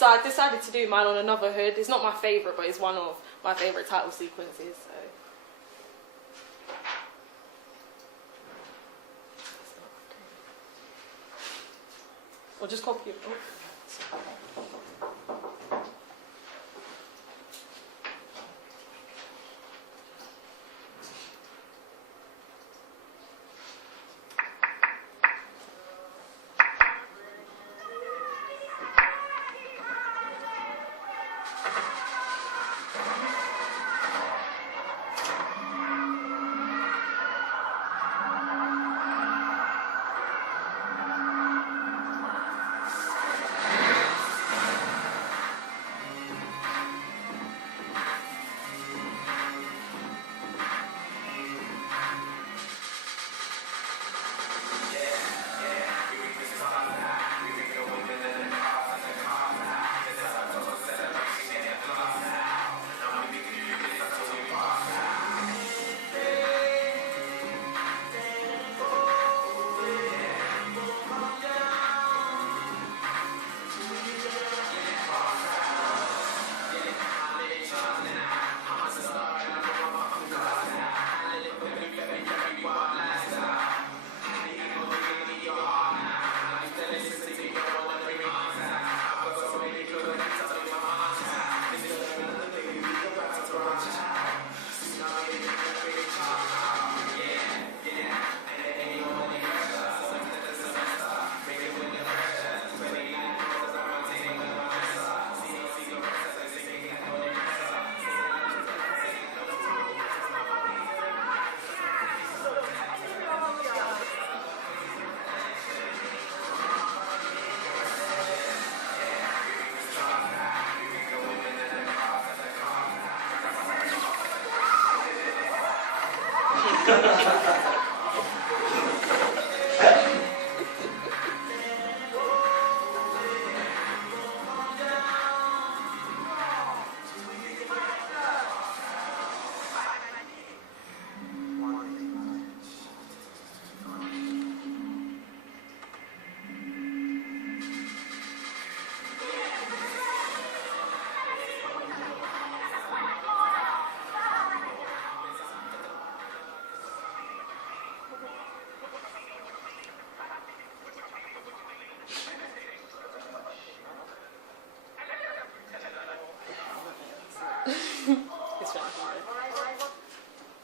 So I decided to do mine on Another Hood. It's not my favourite, but it's one of my favourite title sequences. So. Or just copy it. Oh.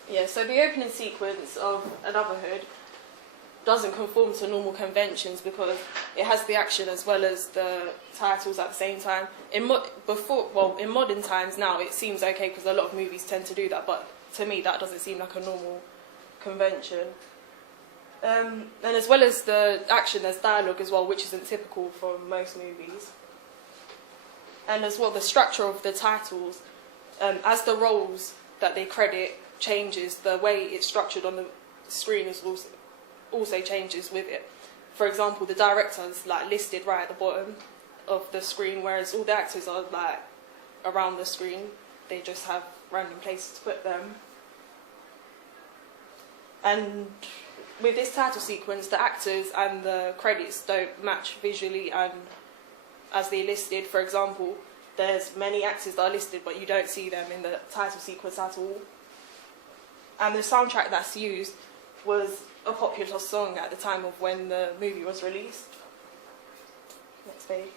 Yeah, so the opening sequence of Another Hood doesn't conform to normal conventions because it has the action as well as the titles at the same time. In modern times now, it seems okay because a lot of movies tend to do that, but to me that doesn't seem like a normal convention. And as well as the action, there's dialogue as well, which isn't typical for most movies. And as well, the structure of the titles, as the roles that they credit changes, the way it's structured on the screen is also changes with it. For example, the director's like listed right at the bottom of the screen, whereas all the actors are like around the screen. They just have random places to put them. And with this title sequence, the actors and the credits don't match visually and as they listed. For example, there's many actors that are listed, but you don't see them in the title sequence at all. And the soundtrack that's used was a popular song at the time of when the movie was released. Next page.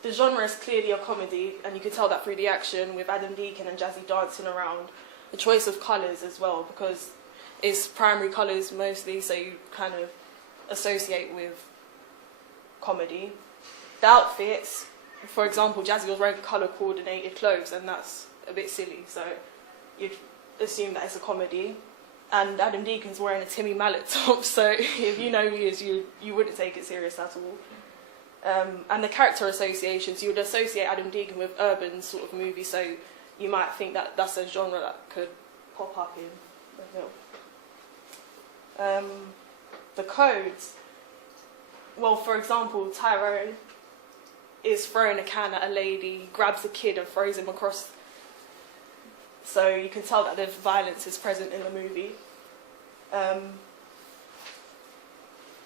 The genre is clearly a comedy, and you can tell that through the action with Adam Deacon and Jazzy dancing around. The choice of colours as well, because it's primary colours mostly, so you kind of associate with comedy. The outfits, for example, Jazzy was wearing colour-coordinated clothes, and that's a bit silly, so you'd assume that it's a comedy. And Adam Deacon's wearing a Timmy Mallet top, so if you know who he is, you wouldn't take it serious at all. And the character associations, you would associate Adam Deacon with urban sort of movies, so you might think that that's a genre that could pop up in the film. The codes, well, for example, Tyrone is throwing a can at a lady, grabs a kid and throws him across. So you can tell that the violence is present in the movie.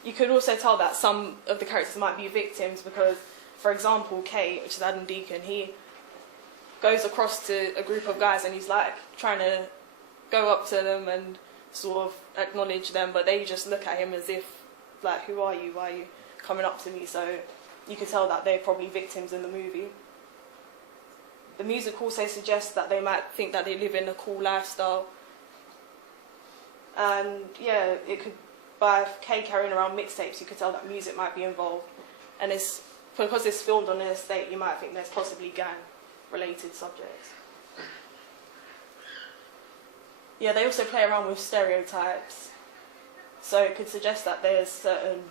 You could also tell that some of the characters might be victims because for example, Kate, which is Adam Deacon, he goes across to a group of guys and he's like trying to go up to them and sort of acknowledge them, but they just look at him as if, like, who are you? Why are you coming up to me? So you could tell that they're probably victims in the movie. The music also suggests that they might think that they live in a cool lifestyle. And yeah, it could, by Kay carrying around mixtapes, you could tell that music might be involved. And it's because it's filmed on an estate, you might think there's possibly gang-related subjects. Yeah, they also play around with stereotypes. So it could suggest that there's certain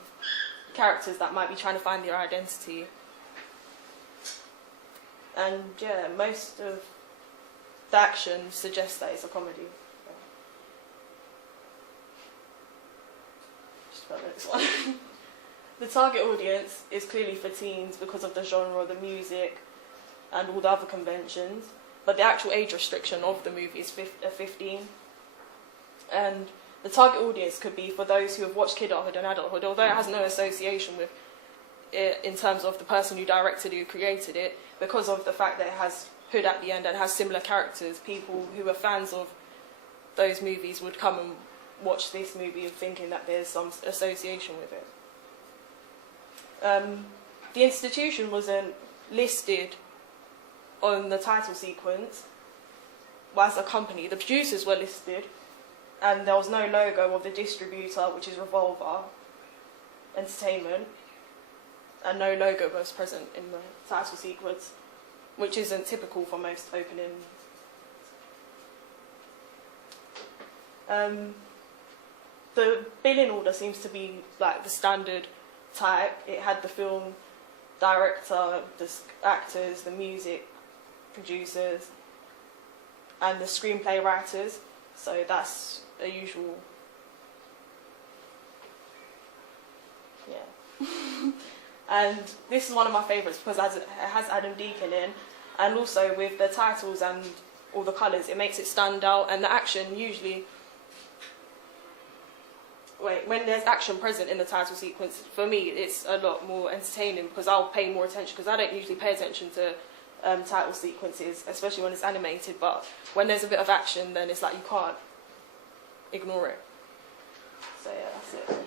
characters that might be trying to find their identity. And yeah, most of the action suggests that it's a comedy. Just about the next one. The target audience is clearly for teens because of the genre, the music, and all the other conventions. But the actual age restriction of the movie is 15. And the target audience could be for those who have watched kidulthood and adulthood, although it has no association with it in terms of the person who directed it, who created it, because of the fact that it has hood at the end and has similar characters. People who are fans of those movies would come and watch this movie thinking that there's some association with it. The institution wasn't listed on the title sequence as a company. The producers were listed, and there was no logo of the distributor, which is Revolver Entertainment, and no logo was present in the title sequence, which isn't typical for most openings. The billing order seems to be like the standard type. It had the film director, the actors, the music producers, and the screenplay writers. So that's a usual. Yeah. And this is one of my favourites because it has Adam Deacon in, and also with the titles and all the colours, it makes it stand out. And the action usually, when there's action present in the title sequence, for me it's a lot more entertaining because I'll pay more attention, because I don't usually pay attention to title sequences, especially when it's animated, but when there's a bit of action, then it's like you can't ignore it. So yeah, that's it.